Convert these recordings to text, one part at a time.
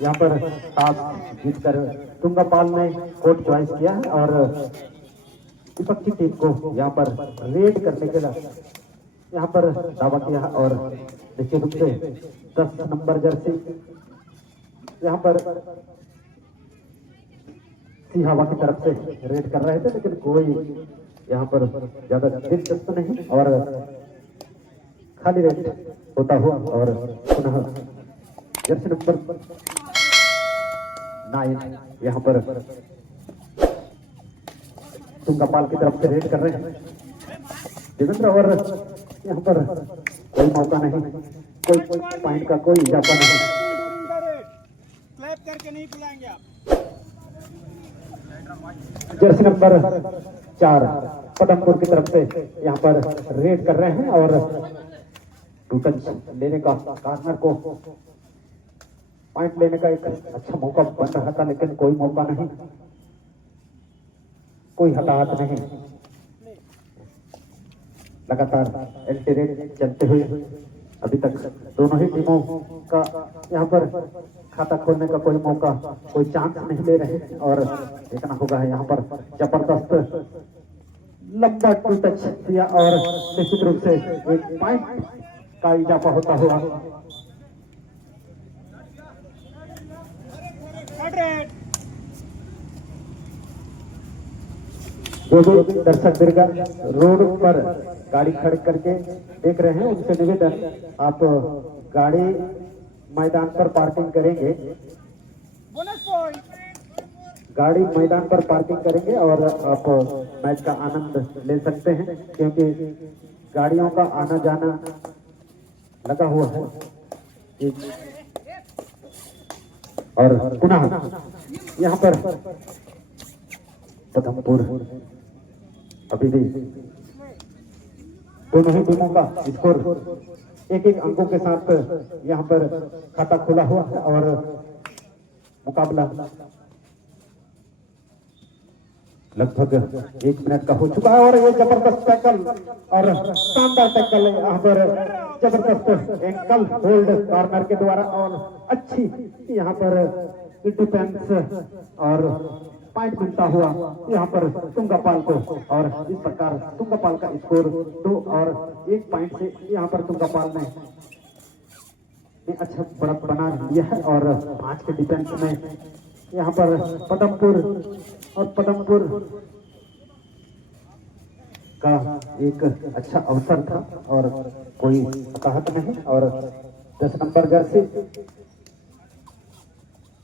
यहाँ पर टॉस जीतकर तुंगापाल ने कोर्ट चॉइस किया है और विपक्षी टीम को यहाँ पर रेड करने के लिए यहाँ पर दावा किया और निश्चित रूप से 10 नंबर जर्सी यहाँ पर सिहावा की तरफ से रेड कर रहे थे, लेकिन कोई यहाँ पर ज्यादा दिलचस्प नहीं और खाली रेड होता हुआ और पुनः जर्सी नंबर 9 यहाँ पर तुंगापाल की तरफ से रेड कर रहे हैं देवेंद्र और यहाँ पर कोई मौका नहीं, कोई पॉइंट का कोई इजाफा नहीं। क्लैप करके नहीं बुलाएंगे आप। जर्सी नंबर 4 पदमपुर की तरफ से यहाँ पर रेड कर रहे हैं और टू टच लेने का कार्नर को पॉइंट लेने का एक अच्छा मौका बन रहा था, लेकिन कोई मौका नहीं, कोई हताहत नहीं। लगातार एंटी रेड चलते हुए अभी तक दोनों ही टीमों का यहाँ पर खाता खोलने का कोई मौका, कोई चांस नहीं ले रहे और देखना होगा यहाँ पर जबरदस्त लंबा टू टच दिया और निश्चित रूप से एक पॉइंट का इजाफा होता हुआ। जो भी दर्शक दीर्घ रोड पर गाड़ी खड़ी करके देख रहे हैं उनसे निवेदन, आप गाड़ी मैदान पर पार्किंग करेंगे, गाड़ी मैदान पर पार्किंग करेंगे और आप मैच का आनंद ले सकते हैं, क्योंकि गाड़ियों का आना जाना लगा हुआ है। और पुनः यहाँ पर पदमपुर अभी भी दोनों ही टीमों का स्कोर एक अंकों के साथ यहाँ पर खाता खुला हुआ है और मुकाबला लगभग 1 मिनट का हो चुका है और ये जबरदस्त टैकल और शानदार टैकल यहाँ पर जबरदस्त एंकल होल्ड कॉर्नर के द्वारा और अच्छी यहाँ पर डिफेंस और पॉइंट मिलता हुआ यहाँ पर तुंगापाल को और इस प्रकार तुंगापाल का स्कोर 2 और 1 पॉइंट से यहाँ पर तुंगापाल ने अच्छा बढ़त बना लिया है और 5 के डिफेंस में यहाँ पर पदमपुर का एक अच्छा अवसर था और कोई हताहत नहीं और 10 नंबर जर्सी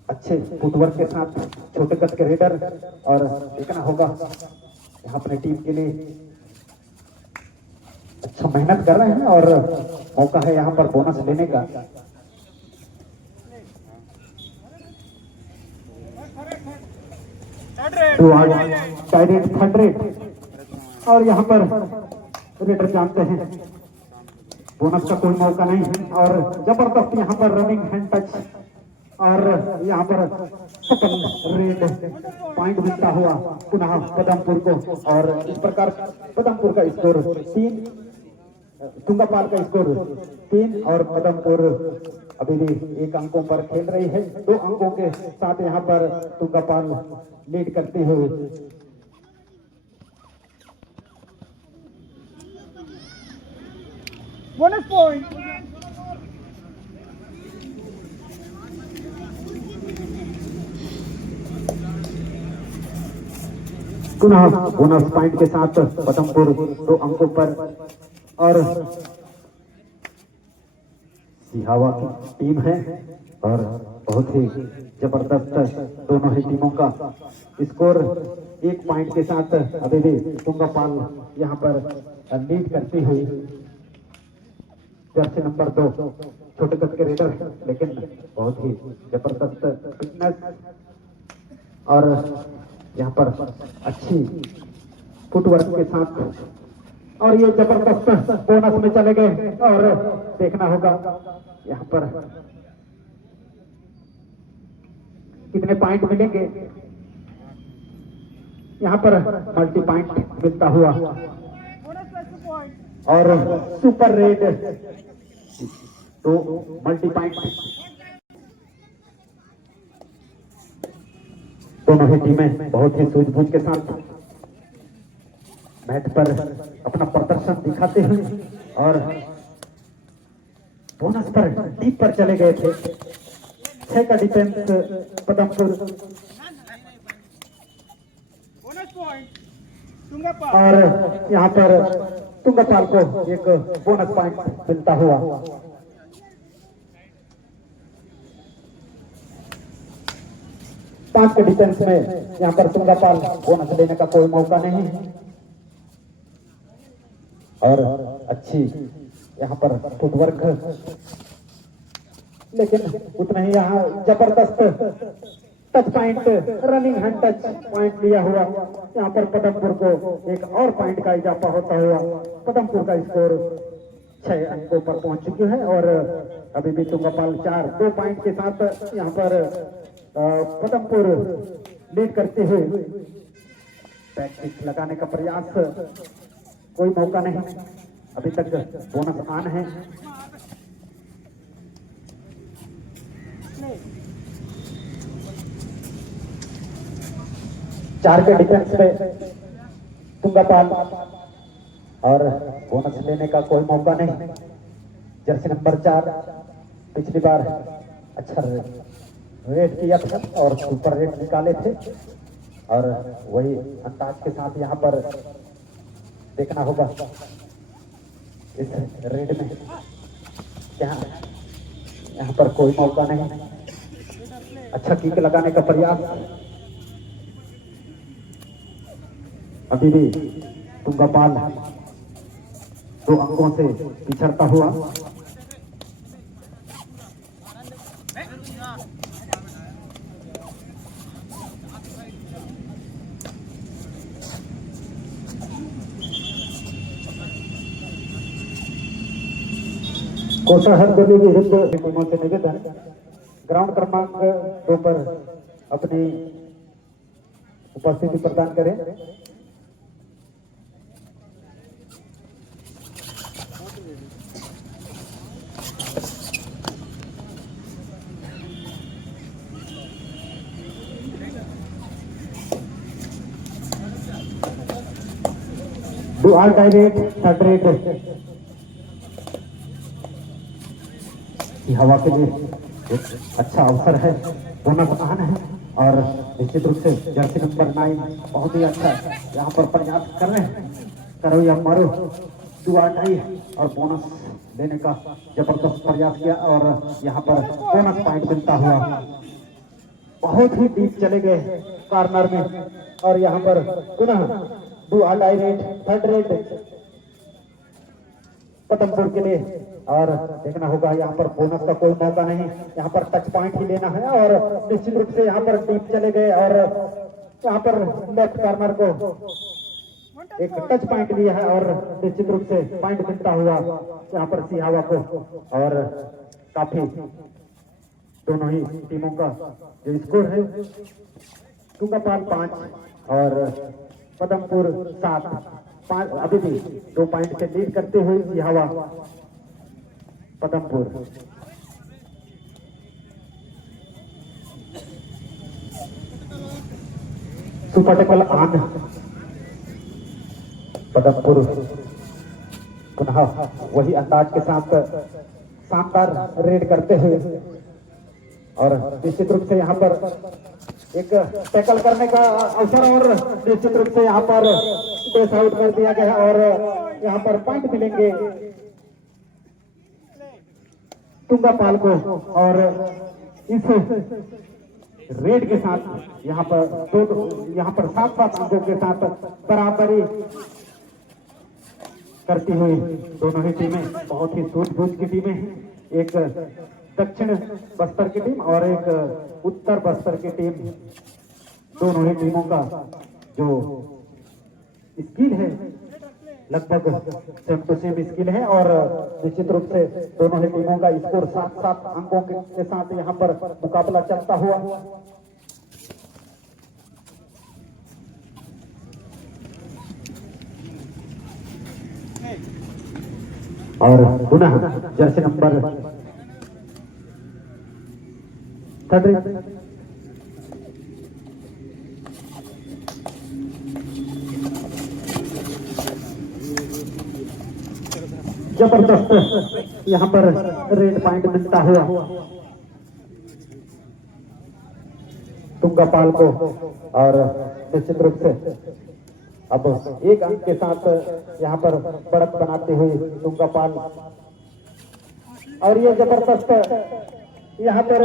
अच्छे फुटवर्क के साथ छोटे कद के रेडर और देखना होगा यहाँ अपने टीम के लिए अच्छा मेहनत कर रहे हैं और मौका है यहाँ पर बोनस लेने का। और यहाँ पर रेडर जानते हैं बोनस का कोई मौका नहीं है और जबरदस्त यहाँ पर रनिंग हैंड टच और यहाँ पर सफल रेड पॉइंट मिलता हुआ पुनः पदमपुर को और इस प्रकार पदमपुर का स्कोर 3, तुंगापाल का स्कोर 3 और पदमपुर अभी भी 1 अंकों पर खेल रही है। 2 अंकों के साथ यहाँ पर तुंगापाल लीड करते हुए बोनस पॉइंट। पुनः बोनस पॉइंट के साथ पदमपुर 2 अंकों पर और सिहावा की टीम है और बहुत ही जबरदस्त दोनों ही टीमों का स्कोर 1 पॉइंट के साथ अभी भी तुंगापाल यहाँ पर लीड करती हुई। जर्सी नंबर 2 छोटे कद के रेडर लेकिन बहुत ही जबरदस्त फिटनेस और यहाँ पर अच्छी फुटवर्क के साथ और ये जबरदस्त बोनस में चले गए और देखना होगा यहाँ पर कितने पॉइंट मिलेंगे। यहाँ पर मल्टी पॉइंट मिलता हुआ और सुपर रेड तो मल्टी पॉइंट दोनों ही टीमें बहुत ही सूझबूझ के साथ मैच पर अपना प्रदर्शन दिखाते हुए और बोनस पर डीप पर चले गए थे। 6 का डिफेंस पदमपुर बोनस पॉइंट तुंगापाल। और यहाँ पर तुंगापाल को एक बोनस पॉइंट मिलता हुआ। पांच के डिफेंस में यहाँ पर तुंगापाल बोनस लेने का कोई मौका नहीं है और अच्छी यहाँ पर फुटवर्क, लेकिन उतना ही यहाँ जबरदस्त touch point, running hand touch point लिया हुआ। यहाँ पर पदमपुर को एक और पॉइंट का इजाफा होता हुआ पदमपुर का स्कोर 6 अंकों पर पहुंच चुके हैं और अभी भी तुंगापाल 2 पॉइंट के साथ यहाँ पर पदमपुर लीड करते हुए बैक लगाने का प्रयास, कोई मौका नहीं, अभी तक बोनस ऑन है। चार के डिफेंस में तुंगापाल और बोनस लेने का कोई मौका नहीं। जर्सी नंबर 4 पिछली बार अच्छा रेड किया था और सुपर रेड निकाले थे और वही अंदाज के साथ यहाँ पर देखना होगा इस रेड में क्या, यहाँ पर कोई मौका नहीं। अच्छा किक लगाने का प्रयास, अभी भी तुंगापाल 2 अंकों से पिछड़ता हुआ। कोसाहर देवी विरुद्ध टीमों से निवेदन, ग्राउंड क्रमांक 2 पर अपनी उपस्थिति प्रदान करें। डुअल डायरेक्ट थर्ड रेट हवा के लिए एक अच्छा अवसर है, बोनस ऑन है और निश्चित रूप से जर्सी नंबर 9 बहुत ही अच्छा यहाँ पर प्रयास कर रहे हैं, करो या मारो डुअल और बोनस लेने का जबरदस्त प्रयास किया और यहाँ पर बोनस पॉइंट मिलता हुआ। बहुत ही डीप चले गए कॉर्नर में और यहाँ पर पुनः dual rate third rate Padampur के लिए और देखना होगा यहाँ पर बोनस का कोई मौका नहीं, यहाँ पर टच पॉइंट ही लेना है और निश्चित रूप से यहाँ पर डीप चले गए और यहाँ पर लेफ्ट कॉर्नर को एक टच पॉइंट लिया है और निश्चित रूप से पॉइंट मिलता हुआ यहाँ पर सिहावा को। और काफी दोनों ही टीमों का जो स्कोर है, तुंगापाल 5 और पदमपुर 7, अभी भी 2 पॉइंट से लीड करते हुए Sihawa Padampur. Super tackle on, Padampur पुनः वही अंदाज के साथ शानदार रेड करते हुए और निश्चित रूप से यहाँ पर एक टैकल करने का अवसर और निश्चित रूप से यहाँ पर बेस आउट कर दिया गया और यहाँ पर पॉइंट मिलेंगे तुंगापाल को। और इस रेड के साथ यहाँ पर यहाँ पर 7-7 अंकों के साथ बराबरी करती हुई दोनों ही टीमें बहुत ही सूझबूझ की टीमें हैं। एक दक्षिण बस्तर की टीम और एक उत्तर बस्तर की टीम, दोनों ही टीमों का जो स्किल है लगभग सेम टू सेम स्किल है और निश्चित रूप से दोनों ही टीमों का स्कोर 7-7 अंकों के साथ यहाँ पर मुकाबला चलता हुआ। और पुनः जर्सी नंबर 3 जबरदस्त यहाँ पर रेड पॉइंट मिलता हुआ तुंगापाल को। और निश्चित रूप से अब एक अंक के साथ यहाँ पर बढ़त बनाते हुए तुंगापाल, और ये जबरदस्त यहाँ पर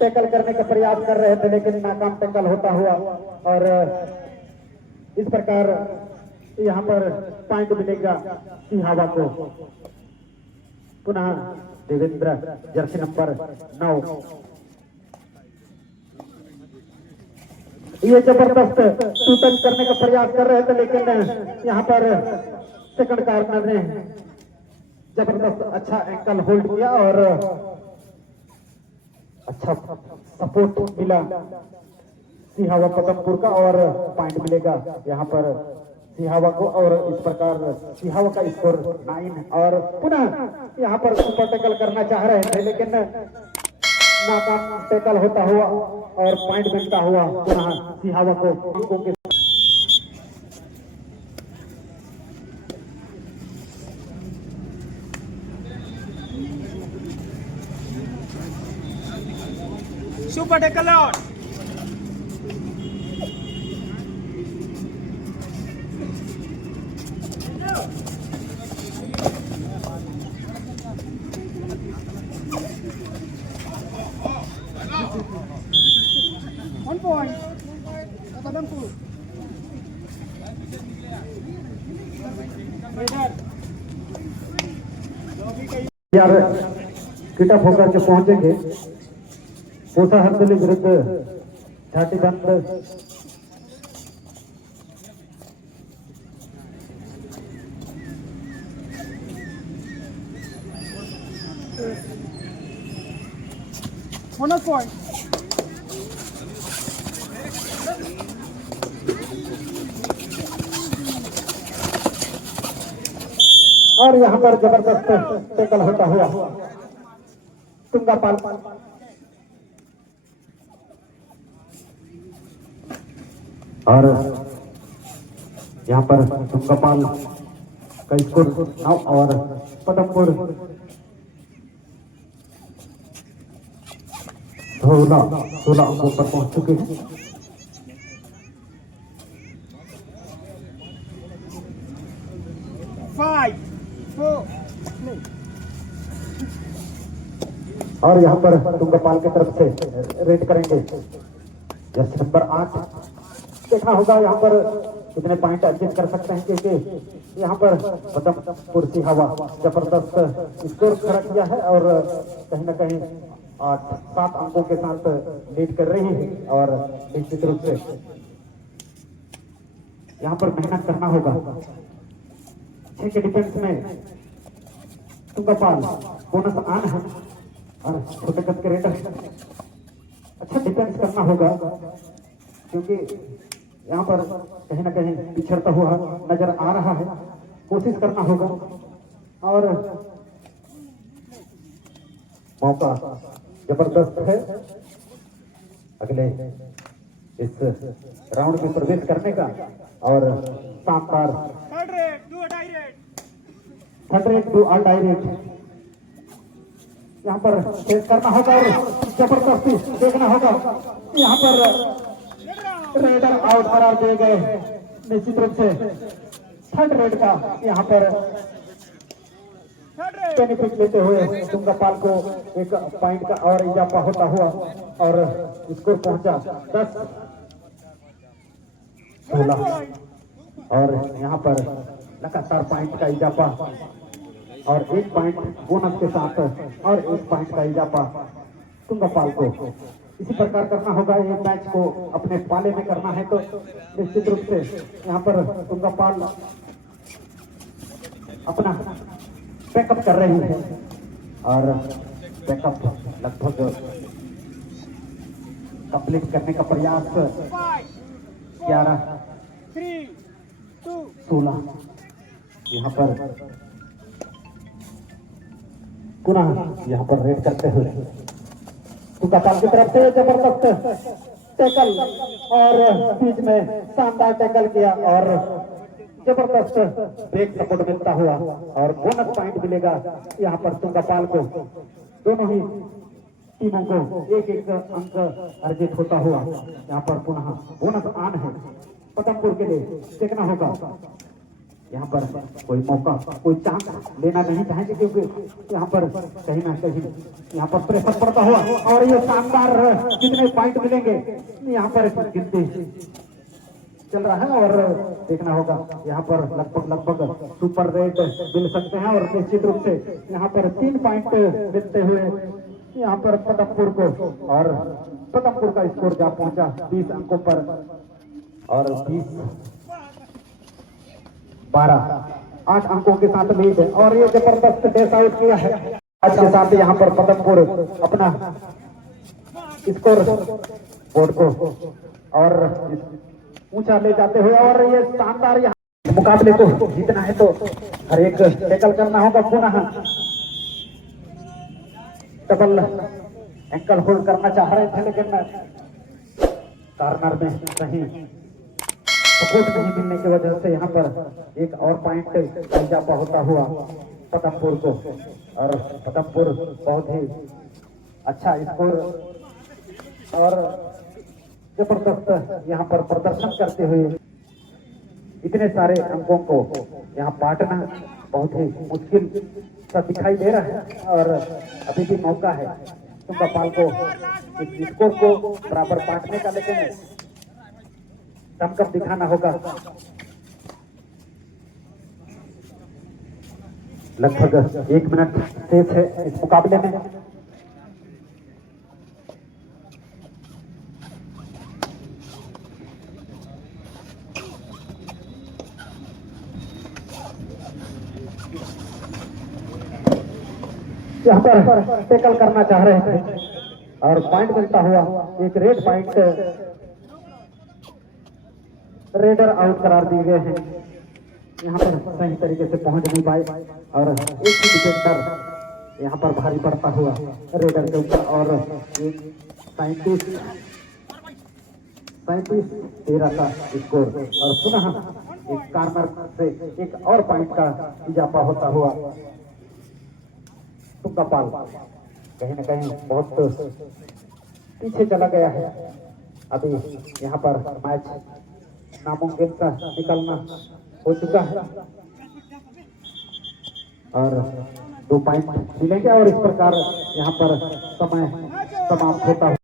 टैकल करने का प्रयास कर रहे थे लेकिन नाकाम टैकल होता हुआ, और इस प्रकार यहाँ पर पॉइंट मिलेगा सिहावा को। पुनः देवेंद्र जर्सी नंबर 9, ये जबरदस्त टूटन करने का प्रयास कर रहे थे लेकिन यहाँ पर सेकंड कॉर्नर ने जबरदस्त अच्छा एंकल होल्ड किया और अच्छा सपोर्ट मिला सिहावा पदमपुर का, और पॉइंट मिलेगा यहाँ पर सिहावा को। और इस प्रकार सिहावा का स्कोर 9, और पुनः यहाँ पर सुपर टैकल करना चाह रहे थे लेकिन नाकाम टैकल होता हुआ और पॉइंट मिलता हुआ पुनः सिहावा को अंकों के। Super tackle out. One point. Padampur. यार किटअप होकर के पहुंचेंगे कोसा हरदली विरुद्ध छाटी बंद। Bonus point. और यहाँ पर जबरदस्त टैकल होता हुआ तुंगापाल, और यहाँ पर तुंगापाल का स्कोर 9 और पदमपुर 16 अंकों पर पहुंच चुके हैं। और यहाँ पर तुंगापाल की तरफ से रेड करेंगे जर्सी नंबर 8। देखना होगा यहाँ पर कितने पॉइंट अर्जित कर सकते हैं, क्योंकि यहाँ पर पदमपुर सिहावा जबरदस्त स्कोर खड़ा किया है और कहीं ना कहीं 8-7 अंकों के साथ लीड कर रही है। और निश्चित रूप से यहाँ पर मेहनत करना होगा। 6 के डिफेंस में तुंगापाल बोनस आन है और छोटे कद के रेडर अच्छा डिफेंस करना होगा, क्योंकि यहाँ पर कहीं ना कहीं पिछड़ता हुआ नजर आ रहा है। कोशिश करना होगा और मौका जबरदस्त है अगले इस राउंड में प्रवेश करने का। और शानदार Third rate, do a direct. Third rate to all direct यहाँ पर चेक करना होगा और जबरदस्ती देखना होगा। यहाँ पर रेडर आउट करार दिए गए निश्चित रूप से। थर्ड रेड का यहाँ पर बेनिफिट लेते हुए तुंगापाल को एक पॉइंट का और इजाफा होता हुआ और स्कोर पहुंचा 10-16 और यहाँ पर लगातार पॉइंट का इजाफा और 1 पॉइंट बोनस के साथ और 1 पॉइंट का इजाफा तुंगापाल को। इसी प्रकार करना होगा। ये मैच को अपने पाले में करना है तो निश्चित रूप से यहाँ पर तुंगापाल अपना बैकअप कर रही है और बैकअप लगभग कंप्लीट करने का प्रयास 11-16 यहाँ पर पुनः यहाँ पर रेड करते हुए तुंगापाल की तरफ से जबरदस्त टैकल और बीच में शानदार टैकल किया और जबरदस्त ब्रेक सपोर्ट मिलता हुआ और बोनस पॉइंट मिलेगा यहाँ पर तुंगापाल को। दोनों ही टीमों को एक एक अंक अर्जित होता हुआ यहाँ पर पुनः बोनस ऑन है पदमपुर के लिए। देखना होगा यहाँ पर कोई मौका कोई चांस लेना नहीं चाहेंगे क्योंकि यहाँ पर कहीं ना कहीं यहाँ पर प्रेशर पड़ता हुआ और ये शानदार कितने पॉइंट मिलेंगे यहाँ पर गिनती चल रहा है और देखना होगा यहाँ पर लगभग सुपर रेट मिल सकते हैं और निश्चित रूप से यहाँ पर 3 पॉइंट मिलते हुए यहाँ पर पदमपुर को और पदमपुर का स्कोर जा पहुंचा 20 अंकों पर और 12 8 अंकों के साथ लीड है और ये जबरदस्त डैश आउट किया है आज के साथ यहाँ पर पदमपुर अपना स्कोर बोर्ड को और ऊंचा ले जाते हुए और ये शानदार यहाँ मुकाबले को जीतना है तो हर एक टैकल करना होगा पुनः डबल एंकल होल्ड करना चाह रहे थे लेकिन कॉर्नर में सही सपोर्ट नहीं मिलने की वजह से यहाँ पर एक और पॉइंट इजाफा होता हुआ पदमपुर को और पदमपुर बहुत ही अच्छा स्कोर और जबरदस्त यहाँ पर प्रदर्शन करते हुए इतने सारे अंकों को यहाँ बांटना बहुत ही मुश्किल सा दिखाई दे रहा है और अभी भी मौका है तुंगापाल को इस स्कोर को बराबर बांटने का लेकिन दमकम दिखाना होगा। लगभग 1 मिनट शेष है इस मुकाबले में। यहाँ पर टैकल करना चाह रहे थे और पॉइंट मिलता हुआ एक रेड पॉइंट रेडर आउट करार दिए गए हैं। यहाँ पर सही तरीके से पहुंच नहीं पाए और एक ही डिफेंडर यहाँ पर भारी पड़ता हुआ रेडर के ऊपर और 37-13 का स्कोर और पुनः एक कॉर्नर से एक और पॉइंट का इजाफा होता हुआ तुंगापाल कहीं न कहीं बहुत पीछे चला गया है। अभी यहाँ पर मैच नामुमकिन का निकलना हो चुका है और 2 पॉइंट मिलेंगे और इस प्रकार यहाँ पर समय समाप्त होता है।